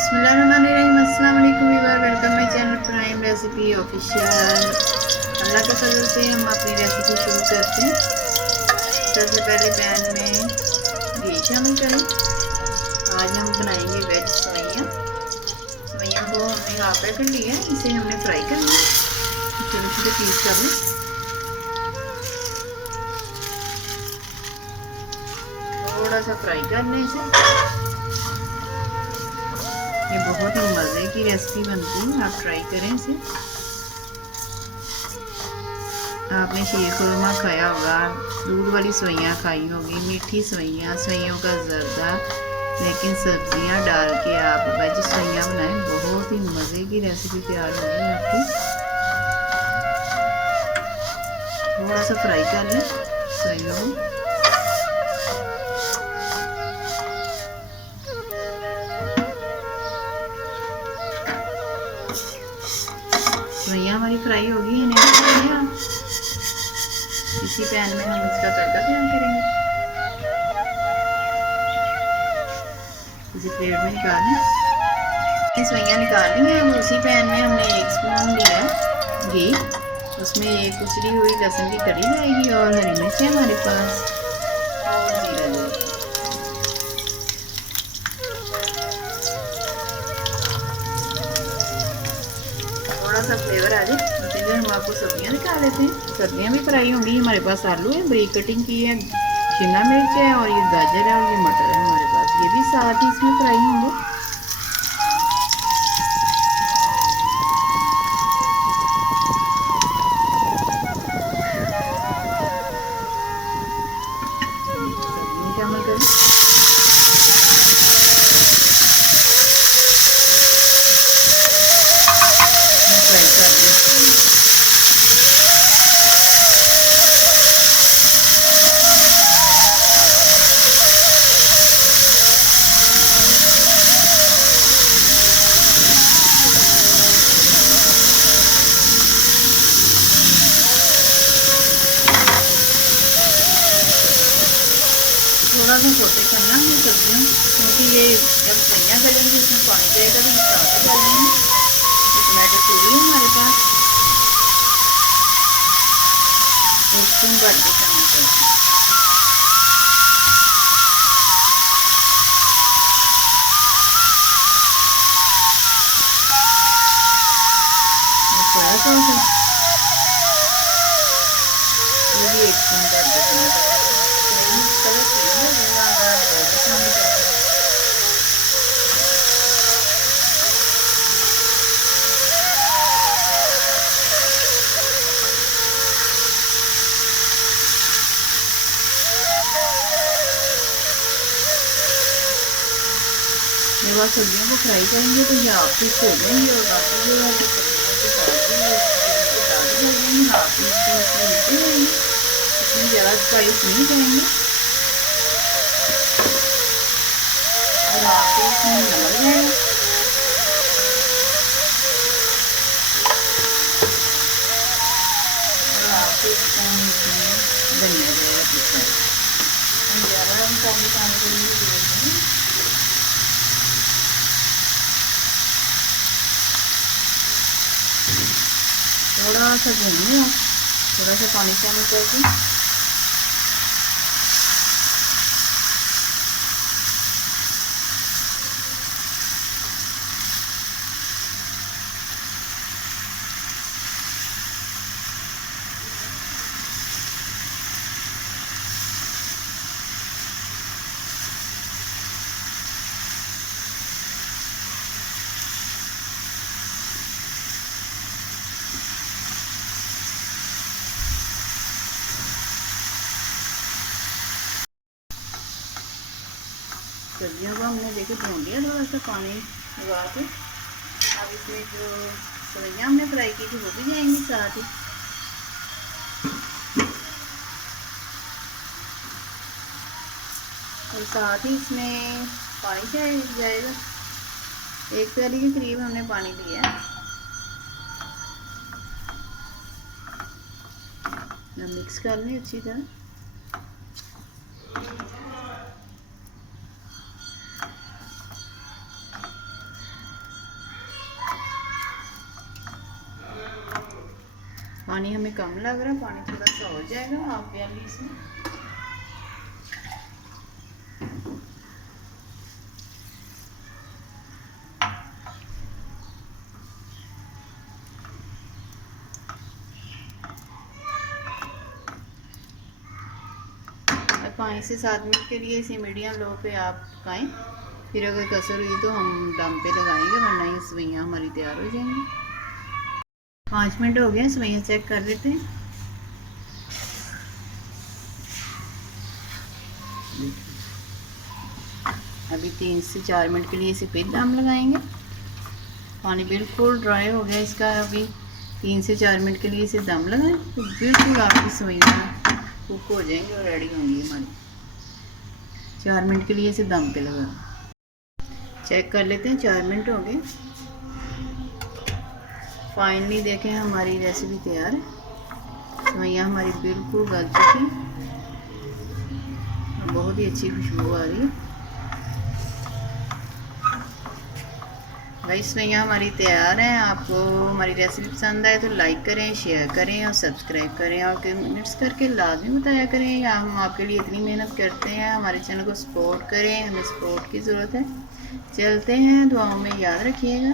बिस्मिल्लाहिर्रहमानिर्रहीम। अस्सलाम वालेकुम viewer, welcome my channel Prime Recipe official. अल्लाह के फजल से हम अपनी रेसिपी शुरू करते हैं। सबसे पहले पैन में घी शामिल करें। आज हम बनाएंगे वेज सवैया। सवैया को हमने हाफ फ्राई कर लिया है, इसे हमने फ्राई करना है, छोटे छोटे पीस कर लें। थोड़ा सा फ्राई कर लें इसे। ये बहुत ही मज़े की रेसिपी बनती है, आप ट्राई करें इसे। आपने शीर खुरमा खाया होगा, दूध वाली सवैयाँ खाई होगी, मीठी सवैयाँ, सवैयों का जर्दा, लेकिन सब्जियां डाल के आप वेज सवैयाँ बनाएं, बहुत ही मज़े की रेसिपी तैयार होगी आपकी। थोड़ा सा फ्राई कर लें सवैयों को। सवैयाँ हमारी फ्राई होगी, इन्हें इसी पैन में हम इसका तड़का तैयार करेंगे। इसे प्लेट में निकालें। सवैयाँ निकाल ली हैं। उसी पैन में हमने 1 स्पून लिया है घी, उसमें एक कुचली हुई लहसुन की कली जाएगी और हरी मिर्च है हमारे पास, और जीरा जाएगा। थोड़ा सा फ्लेवर आ जाए तो हम आपको सब्जियां दिखा देते हैं। सब्जियां भी फ्राई होंगी। हमारे पास आलू है, बरीक कटिंग की है, शिमला मिर्च है, और ये गाजर है, और ये मटर है हमारे पास, ये भी साथ ही इसमें फ्राई होंगे। सब्जियां शामिल करें। फ्राई कर लें। थोड़ा सा सोते करना है सब्जियों, क्योंकि ये जब सवैयाँ गलेंगी उसमें पानी जाएगा, तो साथ डाल देंगे। टमाटर प्यूरी है हमारे पास, 1 स्पून भर के करना चाहिए। सोया सॉस है, ये भी 1 स्पून भर के करना चाहिए। कलर चेंज हो जाएगा अगर आप ज़्यादा शामिल करेंगे। जब आप सब्जियों को फ्राई करेंगे तो ये हाफ पीस हो जाएंगे, और बाकी जो है तो सब्जियों के साथ ही लग जाएंगे। हाफ पीस तो इसमें नीचे जाएंगे, इतनी ज़्यादा स्पाइस नहीं जाएंगे, और हाफ पीस में नमक जाएगा। और हाफ पीस इसमें धनिया जाएगा पीसा। हम ज़्यादा मसाले काम करने की जरूरत नहीं। थोड़ा सा भूनिए, थोड़ा सा पानी शामिल करके। सब्जियों को हमने देखिए भून लिया थोड़ा सा पानी लगा के। अब इसमें जो सवैयाँ हमने फ्राई की थी वो भी जाएंगी साथ ही। और साथ ही इसमें पानी जाएगा। 1 प्याली के करीब हमने पानी लिया है। मिक्स कर लें अच्छी तरह। पानी हमें कम लग रहा है, पानी थोड़ा सा हो जाएगा हाफ प्याली इसमें। और 5 से 7 मिनट के लिए इसे मीडियम लो पे आप पकाएं। फिर अगर कसर हुई तो हम दम पे लगाएंगे, वरना ये सवैयाँ हमारी तैयार हो जाएंगी। 5 मिनट हो गए, सवैयाँ चेक कर लेते हैं। अभी 3 से 4 मिनट के लिए इसे फिर दम लगाएंगे। पानी बिल्कुल ड्राई हो गया इसका। अभी 3 से 4 मिनट के लिए इसे दम लगाएं तो बिल्कुल आपकी सवैयाँ कुक हो जाएंगी और रेडी होंगी हमारी। 4 मिनट के लिए इसे दम पे लगा चेक कर लेते हैं। 4 मिनट हो गए। फाइनली देखें हमारी रेसिपी तैयार है। सवैयाँ हमारी बिल्कुल गल चुकी हैं, बहुत ही अच्छी खुशबू आ रही है। भाई सवैयाँ हमारी तैयार हैं। आपको हमारी रेसिपी पसंद आए तो लाइक करें, शेयर करें और सब्सक्राइब करें और कमेंट्स करके लाजमी बताया करें। या हम आपके लिए इतनी मेहनत करते हैं, हमारे चैनल को सपोर्ट करें, हमें सपोर्ट की ज़रूरत है। चलते हैं, दुआओं में याद रखिएगा।